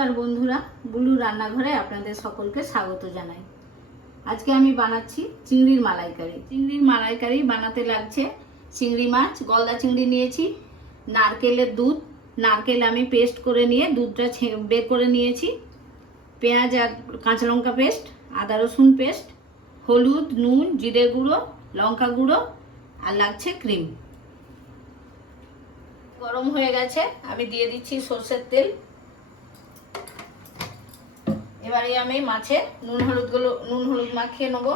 नमस्कार बंधुरा बुलू रान्नाघरे आपनादेर सकलके स्वागत जानाई। आज के आमी बानाচ্ছি चिंगড়ির মালাইকারি। চিংড়ির মালাইকারি বানাতে লাগছে চিংড়ি মাছ, গলদা চিংড়ি নিয়েছি, নারকেলের দুধ, নারকেল আমি পেস্ট করে নিয়ে দুধটা বের করে নিয়েছি, পেঁয়াজ আর কাঁচা লঙ্কা পেস্ট, আদা রসুন পেস্ট, হলুদ, নুন, জিরে গুঁড়ো, লঙ্কা গুঁড়ো আর লাগছে ক্রিম। গরম হয়ে গেছে, আমি দিয়ে দিচ্ছি সরষের তেল। এবারে আমি মাছে নুন হলুদ মাখিয়ে নেব।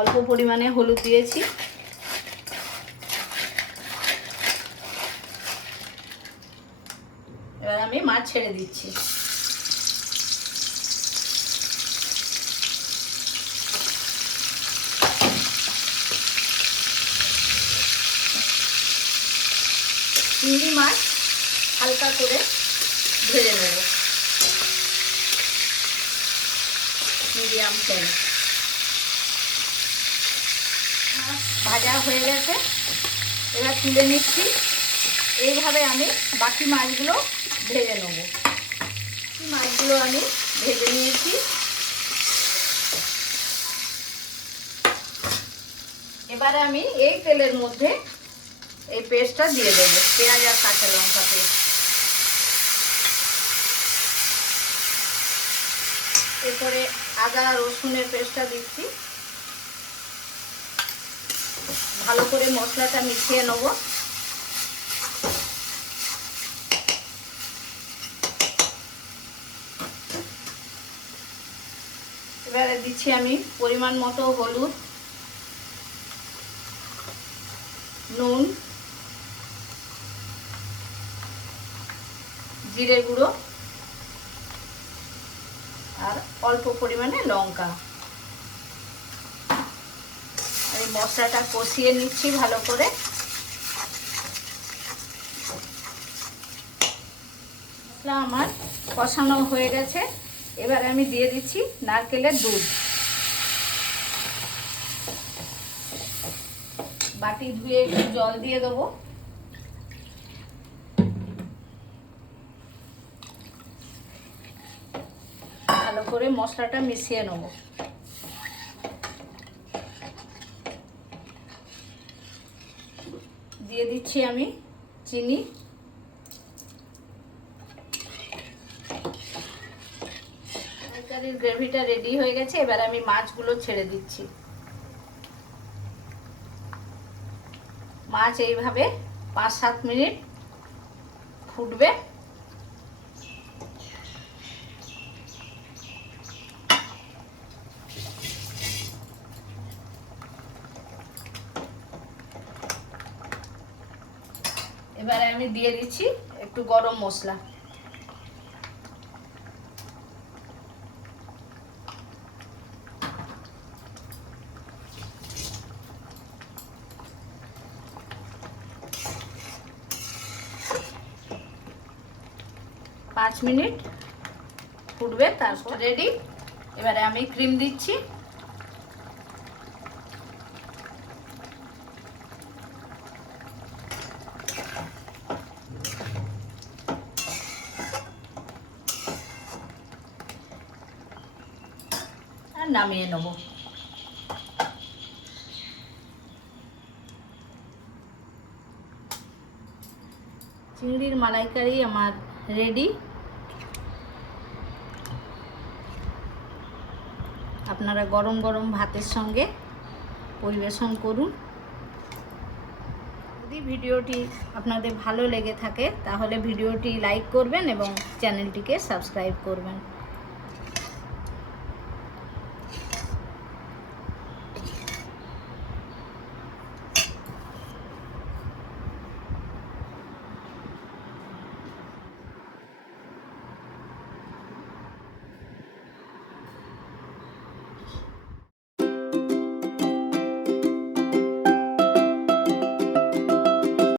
অল্প পরিমাণে হলুদ দিয়েছি। এবার আমি মাছ ছেড়ে দিচ্ছি। চিংড়ি মাছ হালকা করে ভেজে নেব মিডিয়াম ফ্লেমে। ভাজা হয়ে গেছে, এবার তুলে নিচ্ছি। এইভাবে আমি বাকি মাছগুলো ভেজে নেব। মাছগুলো আমি ভেজে নিয়েছি। এবারে আমি এই তেলের মধ্যে এই পেস্টটা দিয়ে দেবো, পেঁয়াজ আর কাঁচা লঙ্কা পেস্ট। এরপরে আদা রসুনের পেস্টটা দিচ্ছি। ভালো করে মশলাটা মিশিয়ে নেব। এবারে দিচ্ছি আমি পরিমাণ মতো হলুদ, নুন, জিরে গুঁড়ো আর অল্প পরিমাণে লঙ্কা। এই মশলাটা কষিয়ে নিচ্ছি ভালো করে। মশলা আমার কষানো হয়ে গেছে, এবার আমি দিয়ে দিচ্ছি নারকেলের দুধ। বাটি ধুয়ে একটু জল দিয়ে দেবো। ভালো করে মশলাটা মিশিয়ে নেব। দিয়ে দিচ্ছি আমি চিনি। তরকারির গ্রেভিটা রেডি হয়ে গেছে, এবার আমি মাছগুলো ছেড়ে দিচ্ছি। মাছ এইভাবে 5-7 মিনিট ফুটবে। এবারে আমি দিয়ে দিচ্ছি একটু গরম মশলা। পাঁচ মিনিট ফুটবে, তারপর রেডি। এবারে আমি ক্রিম দিচ্ছি। আর নামিয়ে নেব। চিংড়ির মালাইকারি আমার রেডি। আপনারা গরম গরম ভাতের সঙ্গে পরিবেশন করুন। যদি ভিডিওটি আপনাদের ভালো লেগে থাকে তাহলে ভিডিওটি লাইক করবেন এবং চ্যানেলটিকে সাবস্ক্রাইব করবেন।